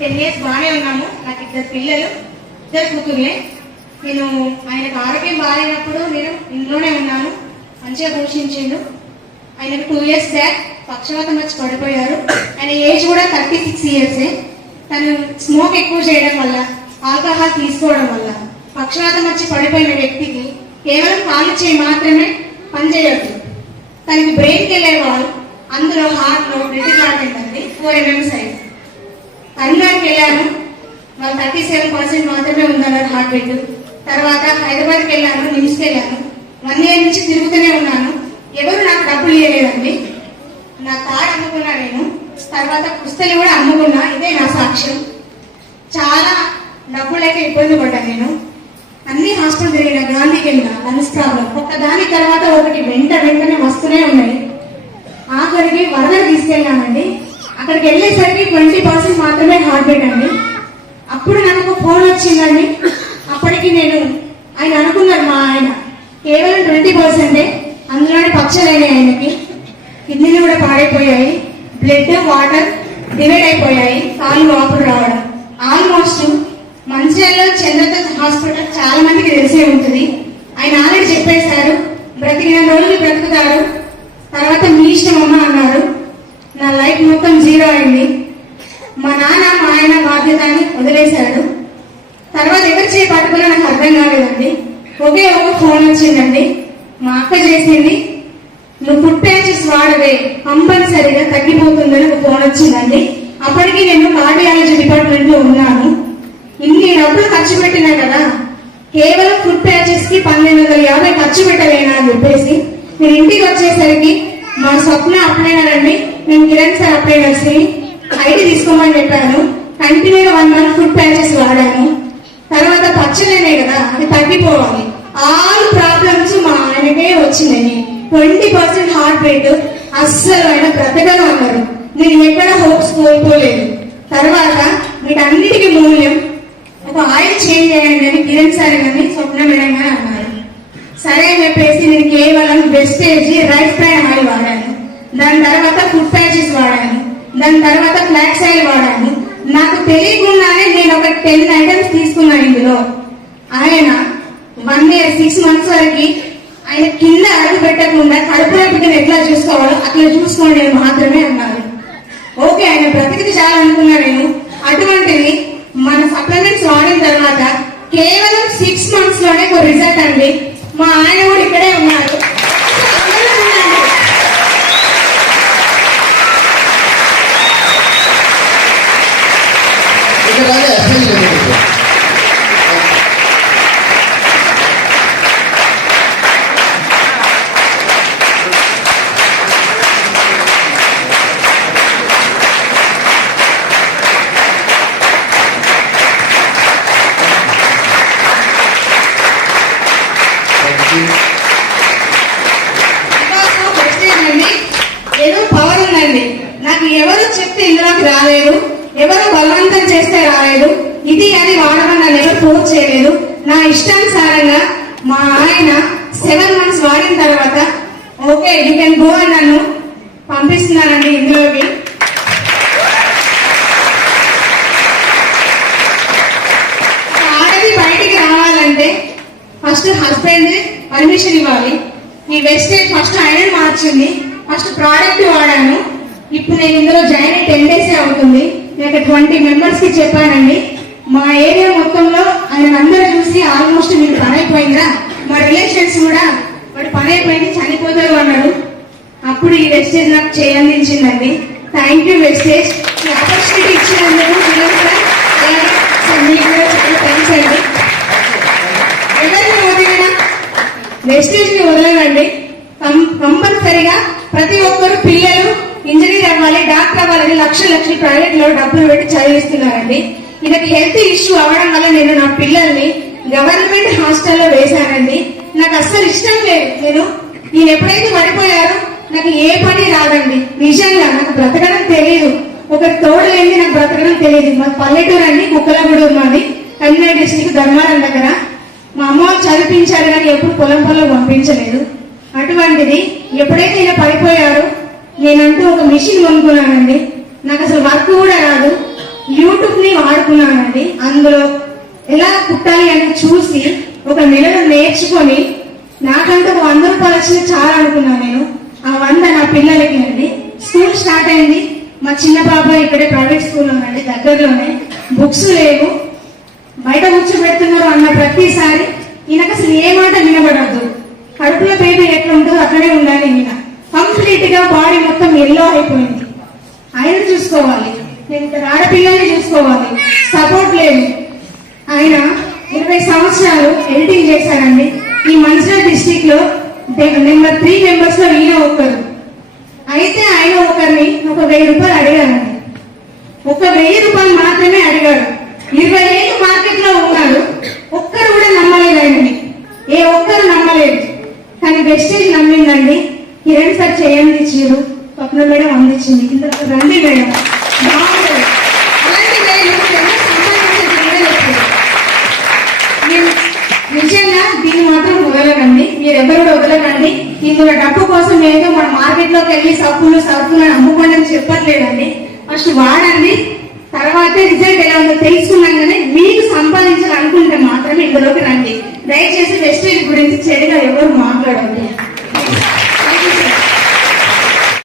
10 years బాగానే ఉన్నాము. నాకు 2 పిల్లలు, 2 కూతుర్లే. నేను ఆయనకు ఆరోగ్యం బాగాలేనప్పుడు నేను ఇంట్లోనే ఉన్నాను, మంచిగా పోషించిండు. ఆయనకు 2 years బ్యాక్ పక్షవాతం వచ్చి పడిపోయారు. ఆయన ఏజ్ కూడా 36 years. తను స్మోక్ ఎక్కువ చేయడం వల్ల, ఆల్కహాల్ తీసుకోవడం వల్ల పక్షవాతం వచ్చి పడిపోయిన వ్యక్తికి కేవలం కాలు చేయి మాత్రమే పనిచేయద్దు. తనకి బ్రెయిన్కి వెళ్ళే వాళ్ళు, అందులో హార్ట్లో బ్లడ్ క్లాట్ అయిందండి, 4 mm సైజ్. కరీంనగర్కి వెళ్ళాను, వాళ్ళు 37% మాత్రమే ఉందన్నారు హార్ట్ బీట్. తర్వాత హైదరాబాద్కి వెళ్ళాను, నిమ్స్కి వెళ్ళాను. 1 year నుంచి తిరుగుతూనే ఉన్నాను. ఎవరు నాకు డబ్బులు ఇవ్వలేదండి. నా కారు అమ్ముకున్నా నేను, తర్వాత పుస్తలు కూడా అమ్ముకున్నా. ఇదే నా సాక్ష్యం. చాలా డబ్బులైతే ఇబ్బంది పడ్డా నేను. అన్ని హాస్పిటల్ తిరిగిన, గాంధీకి వెళ్ళిన, లంగ్స్ ప్రాబ్లం ఒక్క దాని తర్వాత ఒకటి వెంటనే వస్తూనే ఉన్నాయి. ఆఖరికి వరదలు తీసుకెళ్ళానండి. అక్కడికి వెళ్ళేసరికి 20% మాత్రమే హార్ట్ బీట్ అండి. అప్పుడు నాకు ఫోన్ వచ్చిందండి. అప్పటికి నేను ఆయన అనుకున్నారు, మా ఆయన కేవలం 20%, అందులోనే పచ్చలైనాయి. ఆయనకి కిడ్నీలు కూడా పాడైపోయాయి, బ్లడ్ వాటర్ డివైడ్ అయిపోయాయి, కాలు వాపులు రావడం. ఆల్మోస్ట్ మంచిర్యాలలో చంద్రత హాస్పిటల్ చాలా మందికి తెలిసే ఉంటుంది. ఆయన ఆల్రెడీ చెప్పేశారు, బ్రతికిన రోజులు బ్రతుకుతారు, తర్వాత మీ ఇష్టం అమ్మ అన్నారు. నా లైఫ్ మొత్తం జీరో అయింది. మా నాన్న మా ఆయన బాధ్యత అని వదిలేశాడు. తర్వాత ఎవరు చేయి పట్టుకున్నా నాకు అర్థం కాలేదండి. ఒకే ఒక ఫోన్ వచ్చిందండి, మా అక్క చేసింది, నువ్వు ఫుడ్ ప్యాచెస్ వాడవే కంపల్సరీగా తగ్గిపోతుందని ఒక ఫోన్ వచ్చిందండి. అప్పటికి నేను కార్డియాలజీ డిపార్ట్మెంట్ లో ఉన్నాను. ఇన్ని డబ్బులు ఖర్చు పెట్టినా కదా, కేవలం ఫుడ్ ప్యాచెస్ కి 1250 ఖర్చు పెట్టలేనా అని చెప్పేసి నేను ఇంటికి వచ్చేసరికి మా స్వప్న అప్లైనర్, నేను కిరణ్ సార్ అప్లైనర్స్ ఐడి తీసుకోమని చెప్పాను. కంటిన్యూగా 1 month ఫుడ్ ప్యాచెస్ వాడాను. తర్వాత పచ్చలేనే కదా, అది తగ్గిపోవాలి. ఆల్ ప్రాబ్లమ్స్ మా ఆయనకే వచ్చిందని. 20% హార్ట్ రేట్, అస్సలు ఆయన బ్రతకను అన్నారు. నేను ఎక్కడ హోప్స్ కోల్పోలేదు. తర్వాత వీటన్నిటికీ మూల్యం ఒక ఆయిల్ చేంజ్ చేయండి అని కిరణ్ సార్ కానీ స్వప్న మేడం గారు అన్నారు. సరే అని చెప్పేసి నేను కేవలం వెస్టేజ్ రైస్ బ్రాన్ ఆయిల్ వాడాను. దాని తర్వాత ఫుడ్ ప్యాచెస్ వాడాను. దాని తర్వాత ఫ్లాక్స్ ఆయిల్ వాడాను. నాకు తెలియకుండానే నేను ఒక 10 items తీసుకున్నాను. ఇందులో ఆయన 1 year 6 months వరకు ఆయన కింద అడుగు పెట్టకుండా కడుపులో బిడ్డను ఎట్లా చూసుకోవాలో అట్లా చూసుకోండి మాత్రమే అన్నారు. ఓకే, ఆయన బ్రతికితే చాలా అనుకున్నా నేను. అటువంటిది మన సప్లిమెంట్స్ వాడిన తర్వాత కేవలం 6 months లోనే ఒక రిజల్ట్ అండి. మా ఆయన కూడా ఇక్కడే ఉన్నారు. ఏదో పవర్ ఉందండి. నాకు ఎవరు చెప్తే ఇందులోకి రాలేదు, ఎవరు బలవంతం చేస్తే రాలేదు. ఇది అది వాడమని నన్ను ఎవరు ఫోర్స్ చేయలేదు. నా ఇష్టానుసారంగా మా ఆయన 7 months వాడిన తర్వాత ఓకే యూ కెన్ గో అని నన్ను పంపిస్తున్నానండి ఇందులోకి. ఆడది బయటికి రావాలంటే ఫస్ట్ హస్బెండ్ పర్మిషన్ ఇవ్వాలి. ఈ వెస్టేజ్ ఫస్ట్ ఆయన మార్చింది. ఫస్ట్ ప్రోడక్ట్ వాడాను. ఇప్పుడు నేను ఇందులో జాయిన్ అయ్యి 10 days అవుతుంది. నేను 20 members కి చెప్పానండి. మా ఏరియా మొత్తంలో ఆయన అందరూ చూసి ఆల్మోస్ట్ మీకు పని అయిపోయిందా, మా రిలేషన్స్ కూడా వాడు పని అయిపోయింది చనిపోతారు అన్నాడు. అప్పుడు ఈ వెస్టేజ్ నాకు చేయందించిందండి. థ్యాంక్ యూ వెస్టేజ్, ఈ ఆపర్చునిటీ ఇచ్చినందుకు మీకు కూడా చాలా థ్యాంక్స్ అండి. ఎవరిని వదిలినా వెస్టేజ్ ని వదలనండి. కంపల్సరిగా ప్రతి ఒక్కరు పిల్లలు ఇంజనీర్ అవ్వాలి, డాక్టర్ అవ్వాలని లక్షలు ప్రైవేట్ లో డబ్బులు పెట్టి చదివిస్తున్నారండి. ఇది హెల్త్ ఇష్యూ అవడం వల్ల నేను నా పిల్లల్ని గవర్నమెంట్ హాస్టల్లో వేశానండి. నాకు అస్సలు ఇష్టం లేదు. నేను ఎప్పుడైతే పడిపోయారో నాకు ఏ పని రాదండి. నిజంగా నాకు బ్రతకడం తెలియదు. ఒక తోడు లేని నాకు బ్రతకడం తెలియదు. మా పల్లెటూరు అండి, కుక్కలగూడూరు మాది, కరీంనగర్ డిస్ట్రిక్ట్ ధర్మారం దగ్గర. మా అమ్మ వాళ్ళు చదివించారు కానీ ఎప్పుడు పొలం పంపించలేదు. అటువంటిది ఎప్పుడైతే ఇలా పడిపోయారో నేనంటూ ఒక మిషన్ కొనుక్కున్నానండి. నాకు అసలు వర్క్ కూడా రాదు. యూట్యూబ్ ని అండి. అందులో ఎలా కుట్టాలి అని చూసి ఒక నెలలో నేర్చుకొని నాకంటూ 100 రూపాయలు వచ్చింది చాలా అనుకున్నాను నేను. ఆ 100 నా పిల్లలకి అండి. స్కూల్ స్టార్ట్ అయింది. మా చిన్న పాప ఇక్కడే ప్రైవేట్ స్కూల్ ఉందండి, దగ్గరలోనే. బుక్స్ లేవు, బయట కూర్చోబెడుతున్నారు అన్న ప్రతిసారి ఈయనకు అసలు ఏ మాట వినబడద్దు. కడుపులో బేబీ ఎట్లా ఉంటుందో అట్లనే ఉండాలి. ఈయన కంప్లీట్ గా బాడీ మొత్తం ఎల్లో అయిపోయింది. ఆయన చూసుకోవాలి, నేను ఇద్దరు ఆడపిల్లల్ని చూసుకోవాలి, సపోర్ట్ లేదు. ఆయన 20 సంవత్సరాలు ఎడిటింగ్ చేశారండి. ఈ మంచిర్యాల డిస్టిక్ లో నెంబర్ 3 మెంబర్స్ లో ఈయన ఒకరు. అయితే ఆయన ఒకరిని ఒక 1000 రూపాయలు అడిగారండి. ఒక 1000 రూపాయలు మాత్రమే అడిగాడు. 20 ఏళ్ళు మార్కెట్ లో ఉన్నారు, ఒక్కరు కూడా నమ్మలేదు ఆయనని. ఏ ఒక్కరు నమ్మలేదు. కానీ వెస్టేజ్ నమ్మిందండి. కిరణ్ సార్ చేయండి ఇచ్చారు, స్వప్న మేడం అందించింది. ఇంత రండి మేడం, బాగుంటుంది. అలాంటి నేను నిజంగా దీన్ని మాత్రం వదలకండి, మీరెవరు కూడా వదలకండి. ఇందులో డబ్బు కోసం ఏదో మన మార్కెట్ లోకి వెళ్ళి సబ్బులు అమ్ముకోండి అని చెప్పట్లేదండి. ఫస్ట్ వాడండి, తర్వాతే రిజల్ట్ ఎలా ఉందో తెలుసుకున్నాగానే మీకు సంపాదించాలనుకుంటే మాత్రమే ఇందులోకి రండి. దయచేసి వెస్టేజ్ గురించి చెడుగా ఎవరు మాట్లాడవద్దు.